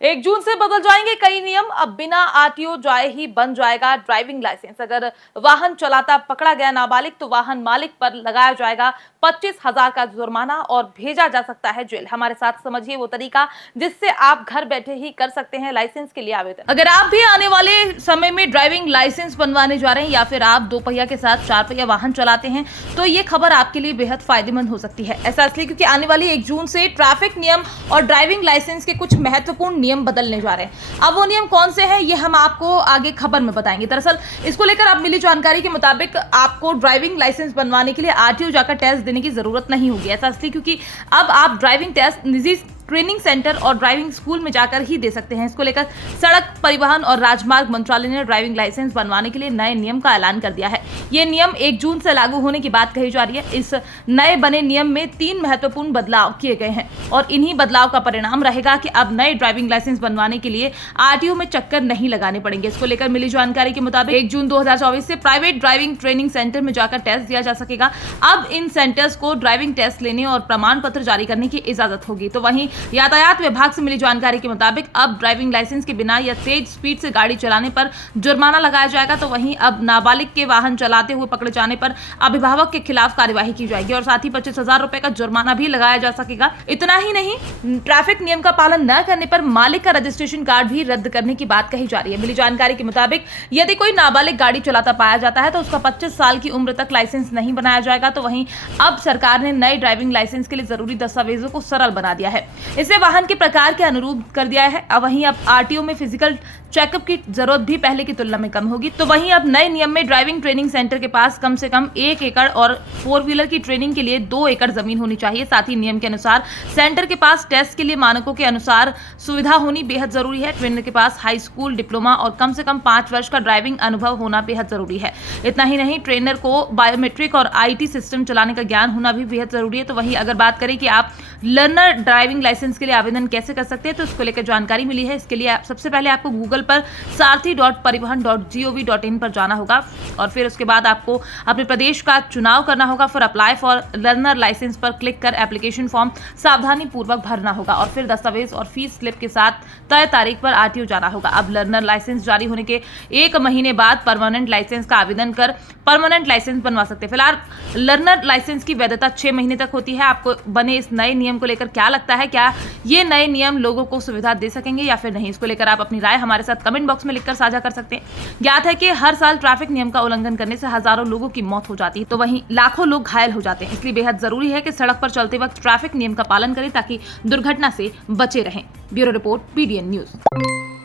1 जून से बदल जाएंगे कई नियम। अब बिना आरटीओ जाए ही बन जाएगा ड्राइविंग लाइसेंस। अगर वाहन चलाता पकड़ा गया नाबालिग तो वाहन मालिक पर लगाया जाएगा 25,000 का जुर्माना और भेजा जा सकता है जेल। हमारे साथ समझिए वो तरीका जिससे आप घर बैठे ही कर सकते हैं लाइसेंस के लिए आवेदन। अगर आप भी आने वाले समय में ड्राइविंग लाइसेंस बनवाने जा रहे हैं या फिर आप 2 पहिया के साथ 4 पहिया वाहन चलाते हैं तो ये खबर आपके लिए बेहद फायदेमंद हो सकती है। ऐसा इसलिए क्योंकि आने वाली 1 जून से ट्रैफिक नियम और ड्राइविंग लाइसेंस के कुछ महत्वपूर्ण नियम बदलने जा रहे हैं। अब वो नियम कौन से हैं ये हम आपको आगे खबर में बताएंगे। दरअसल इसको लेकर अब मिली जानकारी के मुताबिक आपको ड्राइविंग लाइसेंस बनवाने के लिए आरटीओ जाकर टेस्ट देने की जरूरत नहीं होगी। ऐसा इसलिए क्योंकि अब आप ड्राइविंग टेस्ट निजी ट्रेनिंग सेंटर और ड्राइविंग स्कूल में जाकर ही दे सकते हैं। इसको लेकर सड़क परिवहन और राजमार्ग मंत्रालय ने ड्राइविंग लाइसेंस बनवाने के लिए नए नियम का ऐलान कर दिया है। ये नियम 1 जून से लागू होने की बात कही जा रही है। इस नए बने नियम में 3 महत्वपूर्ण बदलाव किए गए हैं और इन्हीं बदलाव का परिणाम रहेगा कि अब नए ड्राइविंग लाइसेंस बनवाने के लिए आरटीओ में चक्कर नहीं लगाने पड़ेंगे। इसको लेकर मिली जानकारी के मुताबिक 1 जून 2024 से प्राइवेट ड्राइविंग ट्रेनिंग सेंटर में जाकर टेस्ट दिया जा सकेगा। अब इन सेंटर्स को ड्राइविंग टेस्ट लेने और प्रमाण पत्र जारी करने की इजाजत होगी। तो वहीं यातायात विभाग से मिली जानकारी के मुताबिक अब ड्राइविंग लाइसेंस के बिना या तेज स्पीड से गाड़ी चलाने पर जुर्माना लगाया जाएगा। तो वहीं अब नाबालिग के वाहन चलाते हुए पकड़े जाने पर अभिभावक के खिलाफ कार्यवाही की जाएगी और साथ ही 25,000 रुपए का जुर्माना भी लगाया जा सकेगा। इतना ही नहीं, ट्रैफिक नियम का पालन न करने पर मालिक का रजिस्ट्रेशन कार्ड भी रद्द करने की बात कही जा रही है। मिली जानकारी के मुताबिक यदि कोई नाबालिग गाड़ी चलाता पाया जाता है तो उसका 25 साल की उम्र तक लाइसेंस नहीं बनाया जाएगा। तो वहीं अब सरकार ने नए ड्राइविंग लाइसेंस के लिए जरूरी दस्तावेजों को सरल बना दिया है। इसे वाहन के प्रकार के अनुरूप कर दिया है। अब वहीं अब आरटीओ में फिजिकल चेकअप की जरूरत भी पहले की तुलना में कम होगी। तो वहीं अब नए नियम में ड्राइविंग ट्रेनिंग सेंटर के पास कम से कम 1 एकड़ और 4 व्हीलर की ट्रेनिंग के लिए 2 एकड़ जमीन होनी चाहिए। साथ ही नियम के अनुसार सेंटर के पास टेस्ट के लिए मानकों के अनुसार सुविधा होनी बेहद जरूरी है। ट्रेनर के पास हाई स्कूल डिप्लोमा और कम से कम 5 वर्ष का ड्राइविंग अनुभव होना बेहद जरूरी है। इतना ही नहीं, ट्रेनर को बायोमेट्रिक और आईटी सिस्टम चलाने का ज्ञान होना भी बेहद जरूरी है। तो वहीं अगर बात करें कि आप लर्नर ड्राइविंग लाइसेंस के लिए आवेदन कैसे कर सकते हैं तो इसको लेकर जानकारी मिली है। इसके लिए सबसे पहले आपको गूगल पर सारथी.परिवहन.gov.in पर जाना होगा और फिर उसके बाद आपको अपने प्रदेश का चुनाव करना होगा। फिर अप्लाई फॉर लर्नर लाइसेंस पर क्लिक कर एप्लीकेशन फॉर्म सावधानी पूर्वक भरना होगा और फिर दस्तावेज और फीस स्लिप के साथ तय तारीख पर आरटीओ जाना होगा। अब लर्नर लाइसेंस जारी होने के 1 महीने बाद परमानेंट लाइसेंस का आवेदन कर परमानेंट लाइसेंस बनवा सकते हैं। फिलहाल लर्नर लाइसेंस की वैधता 6 महीने तक होती है। आपको बने इस नए नियम को लेकर क्या लगता है? क्या ये नए नियम लोगों को सुविधा दे सकेंगे या फिर नहीं? इसको लेकर आप अपनी राय हमारे साथ कमेंट बॉक्स में लिखकर साझा कर सकते हैं। ज्ञात है कि हर साल ट्रैफिक नियम का उल्लंघन करने से हजारों लोगों की मौत हो जाती है तो वहीं लाखों लोग घायल हो जाते हैं। इसलिए बेहद जरूरी है कि सड़क पर चलते वक्त ट्रैफिक नियम का पालन करें ताकि दुर्घटना से बचे रहें। Bureau report, PDN news.